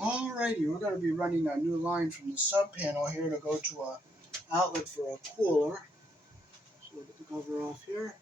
Alrighty, we're going to be running a new line from the sub panel here to go to a outlet for a cooler. So we'll get the cover off here.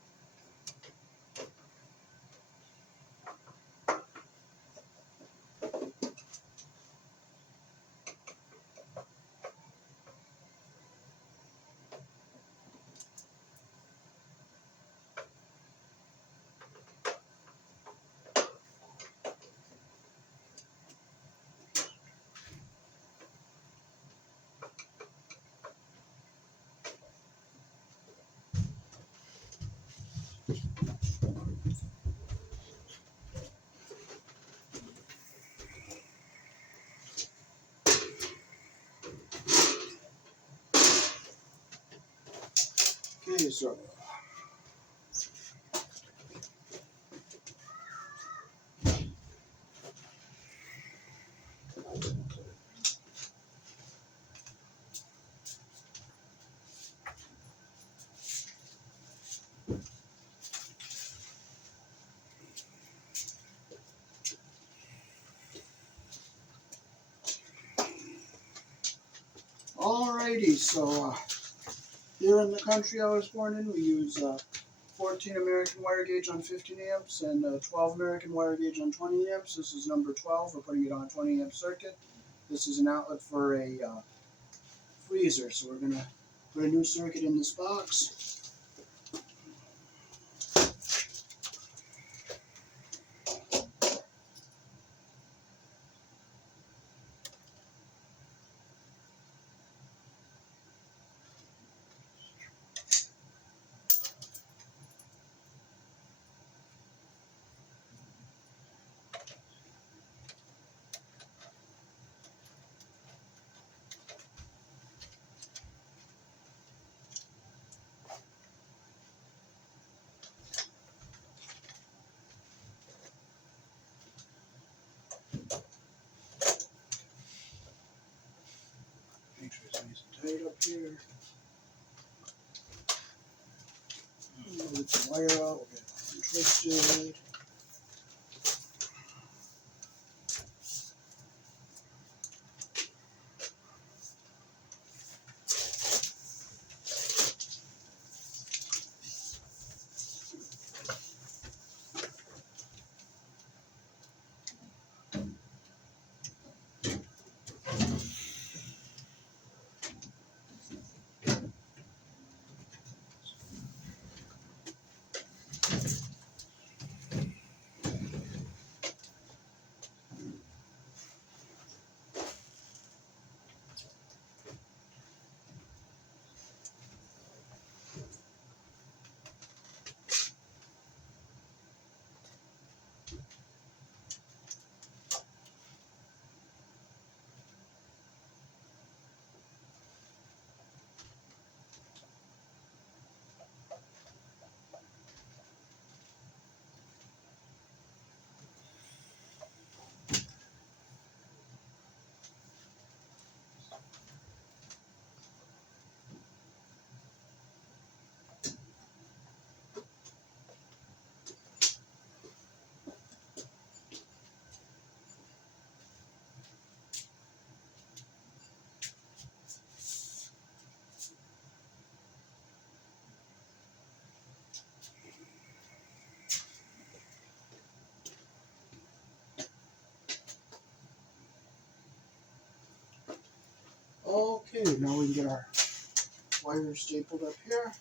Okay, so here in the country I was born in, we use 14 American wire gauge on 15 amps and 12 American wire gauge on 20 amps. This is number 12. We're putting it on a 20 amp circuit. This is an outlet for a freezer, so we're going to put a new circuit in this box. Make sure it's nice and tight up here. We'll get the wire out, we'll get it untwisted. Okay, now we can get our wire stapled up here.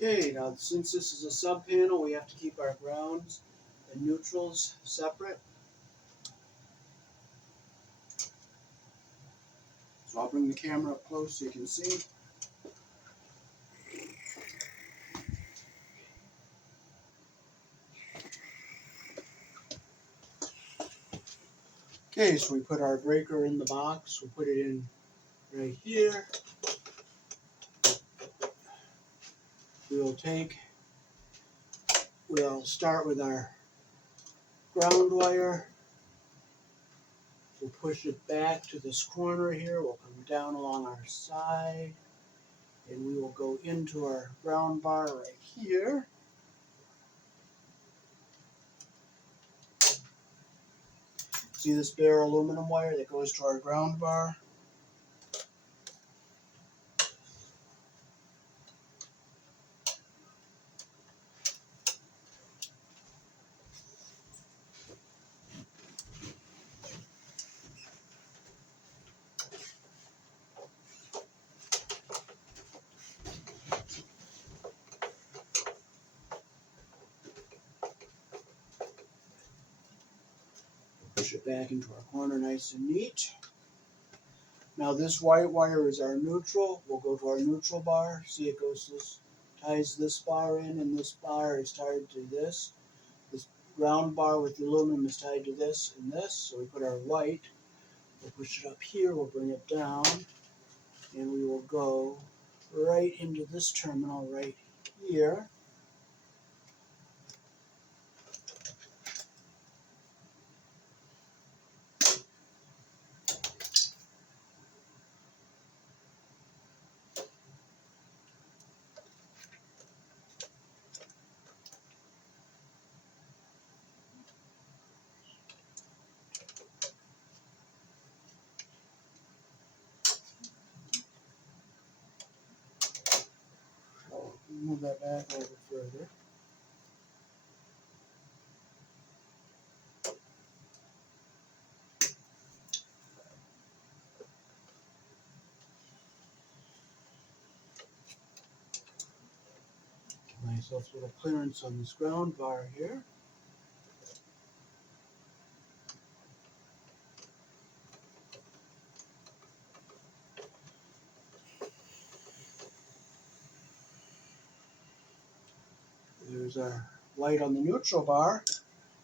Okay, now since this is a sub panel, we have to keep our grounds and neutrals separate. So I'll bring the camera up close so you can see. Okay, so we put our breaker in the box. We'll put it in right here. We'll start with our ground wire. We'll push it back to this corner here. We'll come down along our side, and we will go into our ground bar right here. See this bare aluminum wire that goes to our ground bar? Push it back into our corner nice and neat. Now this white wire is our neutral. We'll go to our neutral bar. See, it ties this bar in, and this bar is tied to this. This ground bar with the aluminum is tied to this and this. So we put our white. We'll push it up here. We'll bring it down, and we will go right into this terminal right here. Move that back a little further. Give myself a little clearance on this ground bar here. There's our white on the neutral bar,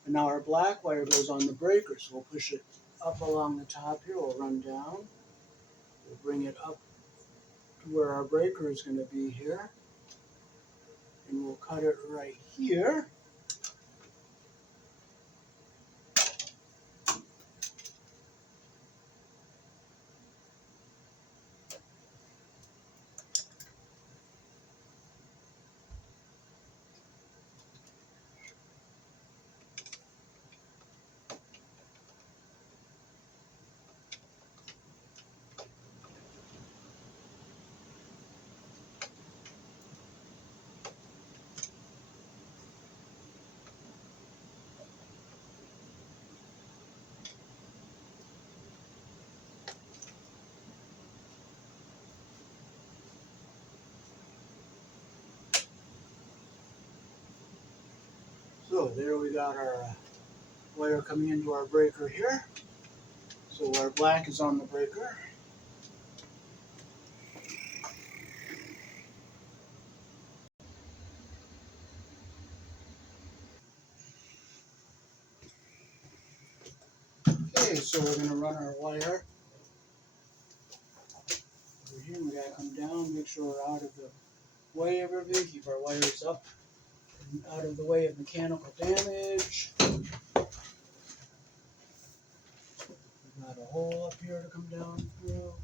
and now our black wire goes on the breaker, so we'll push it up along the top here. We'll run down. We'll bring it up to where our breaker is going to be here, and we'll cut it right here. So there we got our wire coming into our breaker here. So our black is on the breaker. Okay, so we're going to run our wire over here. We got to come down, make sure we're out of the way of everything. Keep our wires up and out of the way of mechanical damage. We've got a hole up here to come down through.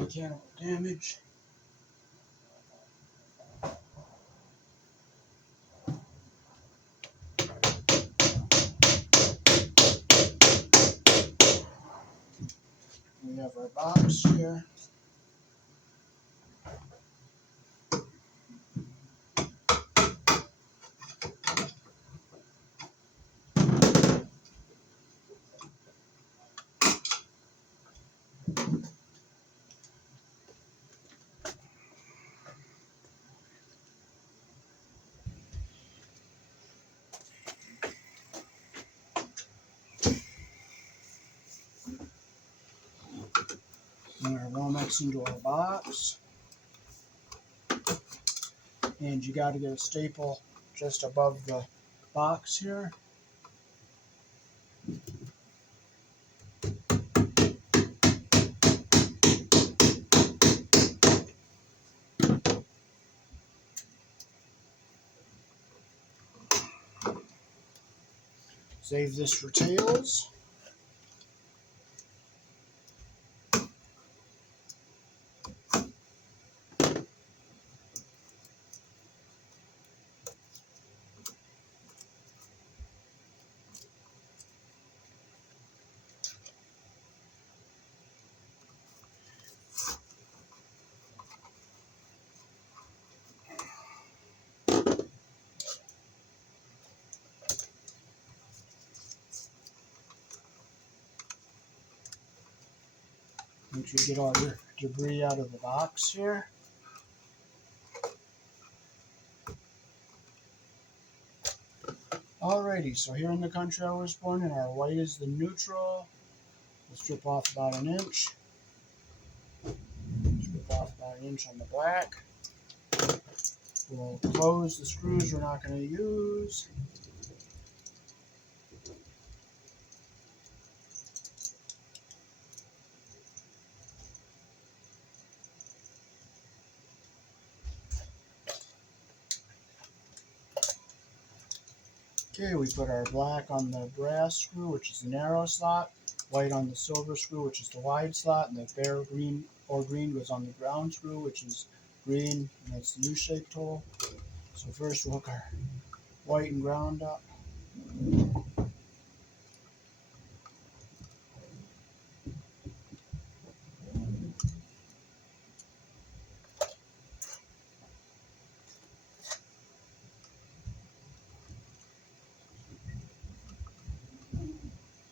mechanical damage. We have our box here. And our Romex into our box. And you got to get a staple just above the box here. Save this for tails. Make sure you get all your debris out of the box here. Alrighty, so here in the country I was born in, our white is the neutral. We'll strip off about an inch. Strip off about an inch on the black. We'll close the screws we're not going to use. Okay, we put our black on the brass screw, which is the narrow slot, white on the silver screw, which is the wide slot, and the bare green or green goes on the ground screw, which is green, and that's the U-shaped hole. So first we'll hook our white and ground up.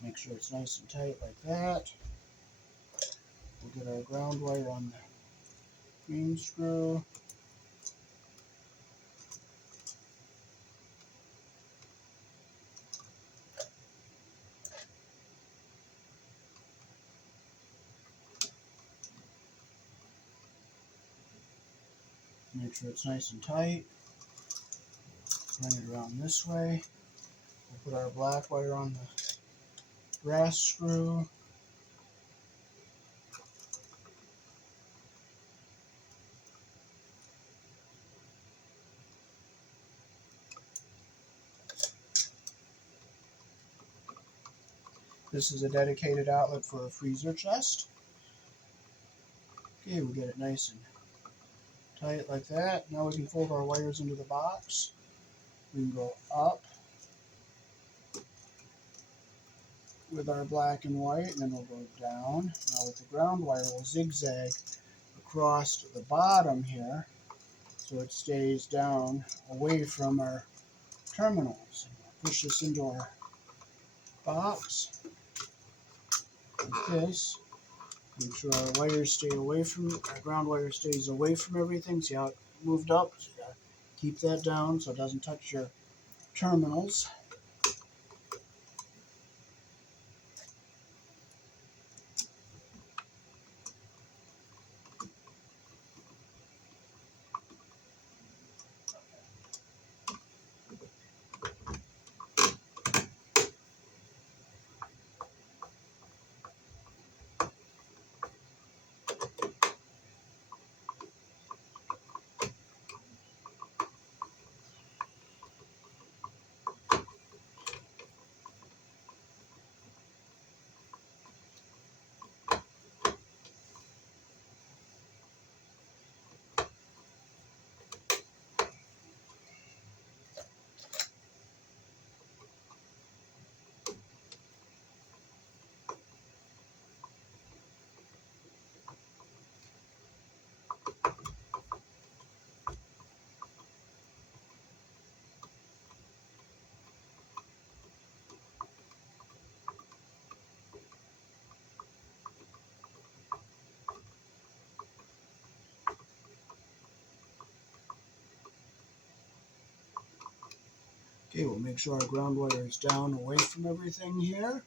Make sure it's nice and tight like that. We'll get our ground wire on the green screw. Make sure it's nice and tight. Bring it around this way. We'll put our black wire on the brass screw. This is a dedicated outlet for a freezer chest. Okay, we get it nice and tight like that. Now we can fold our wires into the box. We can go up with our black and white, and then we'll go down. Now with the ground wire, we'll zigzag across the bottom here so it stays down away from our terminals. Push this into our box like this. Make sure our wires stay away from, our ground wire stays away from everything. See how it moved up? So you gotta keep that down so it doesn't touch your terminals. Okay, we'll make sure our ground wire is down away from everything here.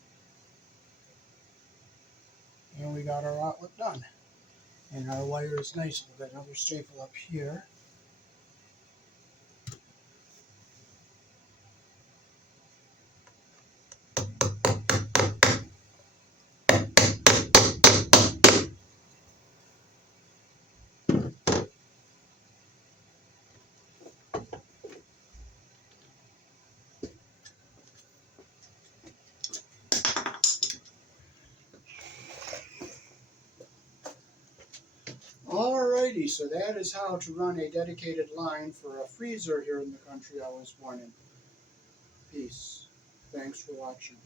And we got our outlet done. And our wire is nice. We've got another staple up here. Alrighty, so that is how to run a dedicated line for a freezer here in the country I was born in. Peace. Thanks for watching.